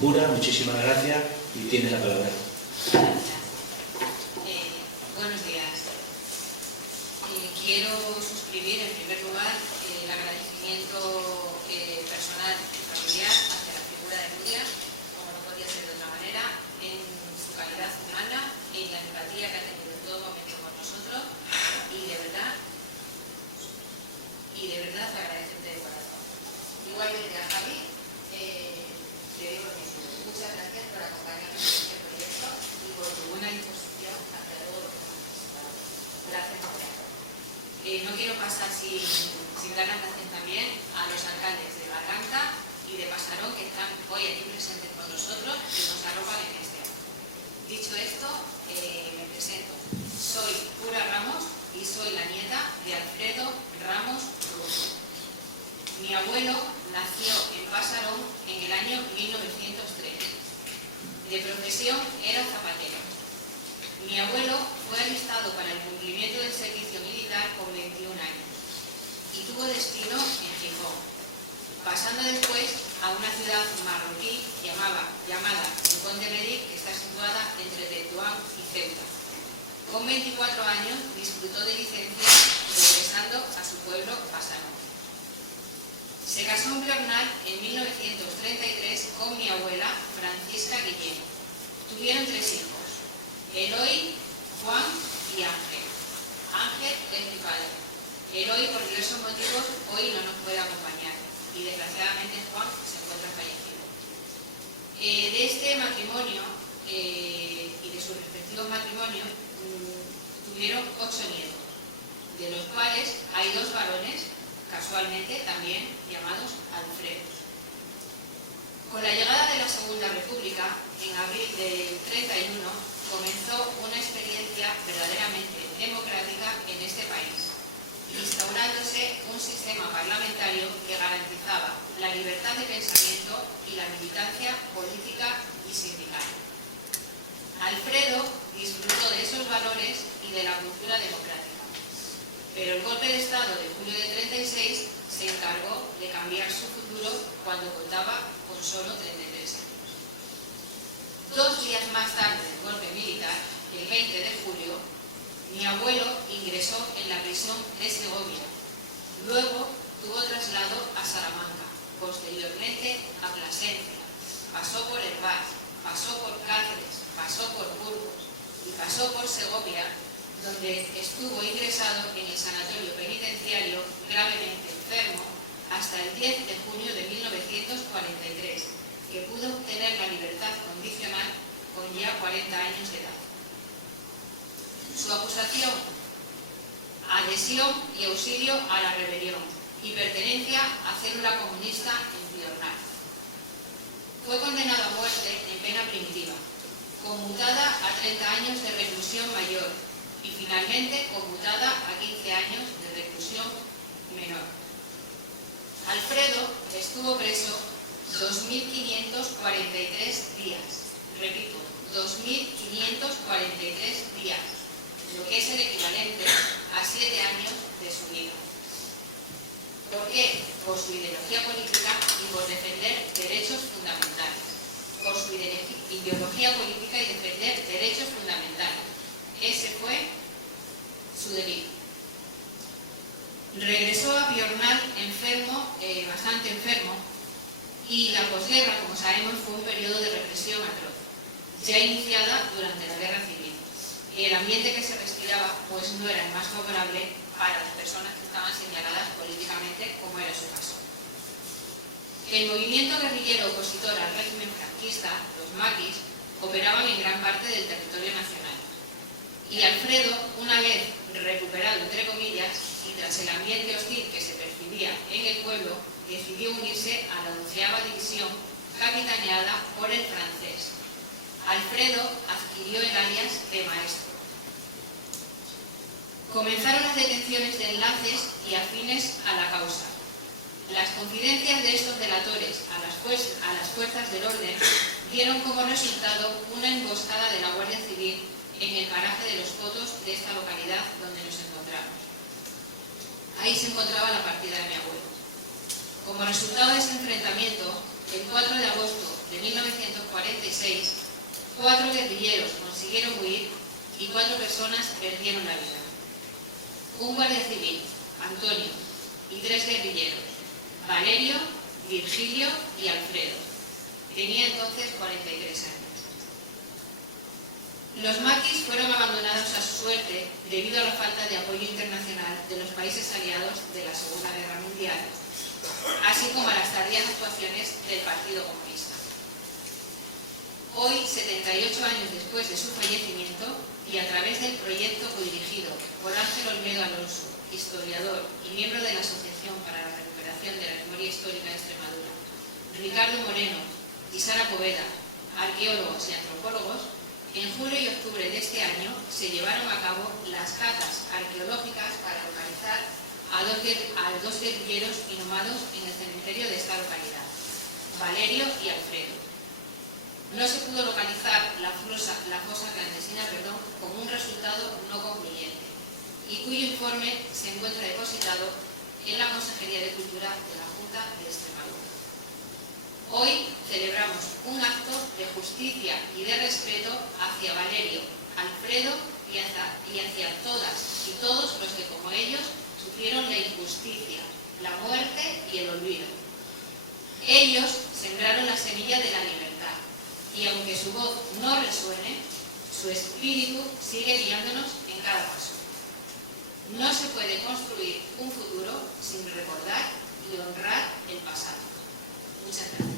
Cura, muchísimas gracias y tiene la palabra. Buenos días. Quiero suscribir en primer lugar el agradecimiento personal y familiar hacia la figura de Nuria, como no podía ser de otra manera, en su calidad humana, en la empatía que ha tenido en todo momento con nosotros y de verdad agradecerte de corazón. Igualmente a Javi, te digo lo mismo. Muchas gracias por acompañarnos en este proyecto y por tu buena disposición hacia todo lo que hemos necesitado. Gracias, Nuria. No quiero pasar sin dar las gracias también a los alcaldes de Barranca y de Pasarón que están hoy aquí presentes con nosotros y nos arropan en este acto. Dicho esto, me presento. Soy Cura Ramos y soy la nieta de Alfredo Ramos Rubio. Mi abuelo nació en Pasarón en el año 1903. De profesión era zapatero. Mi abuelo fue alistado para el cumplimiento del servicio militar con 21 años y tuvo destino en Gijón, pasando después a una ciudad marroquí llamada Rincón de Medir, que está situada entre Tetuán y Ceuta. Con 24 años disfrutó de licencia regresando a su pueblo Pasarón. Se casó en Piornal en 1933 con mi abuela Francisca Guillén. Tuvieron 3 hijos, Eloy, Juan y Ángel. Ángel es mi padre. Eloy, por diversos motivos, hoy no nos puede acompañar y desgraciadamente Juan se encuentra fallecido. De este matrimonio y de sus respectivos matrimonios tuvieron 8 nietos, de los cuales hay 2 varones, casualmente también llamados Alfredos. Con la llegada de la Segunda República, en abril del 31, comenzó una experiencia verdaderamente democrática en este país, instaurándose un sistema parlamentario que garantizaba la libertad de pensamiento y la militancia política y sindical. Alfredo disfrutó de esos valores y de la cultura democrática, pero el golpe de Estado de julio de 36 se encargó de cambiar su futuro cuando contaba con solo 33 años. 2 días más tarde del golpe militar, el 20 de julio, mi abuelo ingresó en la prisión de Segovia. Luego tuvo traslado a Salamanca, posteriormente a Plasencia. Pasó por Herbás, pasó por Cáceres, pasó por Burgos y pasó por Segovia, donde estuvo ingresado en el sanatorio penitenciario gravemente enfermo hasta el 10 de junio de 1943, que pudo obtener la libertad condicional con ya 40 años de edad. Su acusación: adhesión y auxilio a la rebelión y pertenencia a célula comunista en Piornal. Fue condenado a muerte en pena primitiva, conmutada a 30 años de reclusión mayor y finalmente conmutada a 15 años de reclusión menor. Alfredo estuvo preso 2.543 días, repito, 2.543 días, lo que es el equivalente a 7 años de su vida. ¿Por qué? Por su ideología política y por defender derechos fundamentales. Por su ideología política y defender derechos fundamentales. Ese fue su delito. Regresó a Piornal enfermo, bastante enfermo, y la posguerra, como sabemos, fue un periodo de represión atroz, ya iniciada durante la Guerra Civil. Y el ambiente que se respiraba pues no era el más favorable para las personas que estaban señaladas políticamente, como era su caso. El movimiento guerrillero opositor al régimen franquista, los maquis, operaban en gran parte del territorio nacional. Y Alfredo, una vez recuperado, entre comillas, y tras el ambiente hostil que se percibía en el pueblo, decidió unirse a la 12ª División, capitaneada por el francés. Alfredo adquirió el alias de maestro. Comenzaron las detenciones de enlaces y afines a la causa. Las confidencias de estos delatores a las fuerzas del orden dieron como resultado una emboscada de la Guardia Civil en el paraje de los Cotos de esta localidad donde nos encontramos. Ahí se encontraba la partida de mi abuelo. Como resultado de ese enfrentamiento, el 4 de agosto de 1946, 4 guerrilleros consiguieron huir y 4 personas perdieron la vida. Un guardia civil, Antonio, y 3 guerrilleros, Valerio, Virgilio y Alfredo. Tenía entonces 43 años. Los maquis fueron abandonados a su suerte debido a la falta de apoyo internacional de los países aliados de la Segunda Guerra Mundial, así como a las tardías actuaciones del Partido Comunista. Hoy, 78 años después de su fallecimiento, y a través del proyecto codirigido por Ángel Olmedo Alonso, historiador y miembro de la Asociación para la Recuperación de la Memoria Histórica de Extremadura, Ricardo Moreno y Sara Poveda, arqueólogos y antropólogos, en julio y octubre de este año se llevaron a cabo las catas arqueológicas para localizar a dos guerrilleros inhumados en el cementerio de esta localidad, Valerio y Alfredo. No se pudo localizar la fosa clandestina, con un resultado no concluyente, y cuyo informe se encuentra depositado en la Consejería de Cultura de la Junta de Extremadura. Hoy celebramos un acto de justicia y de respeto hacia Valerio, Alfredo y hacia todas y todos los que, como ellos, sufrieron la injusticia, la muerte y el olvido. Ellos sembraron la semilla de la libertad, y aunque su voz no resuene, su espíritu sigue guiándonos en cada paso. No se puede construir un futuro sin recordar y honrar el pasado. Muchas gracias.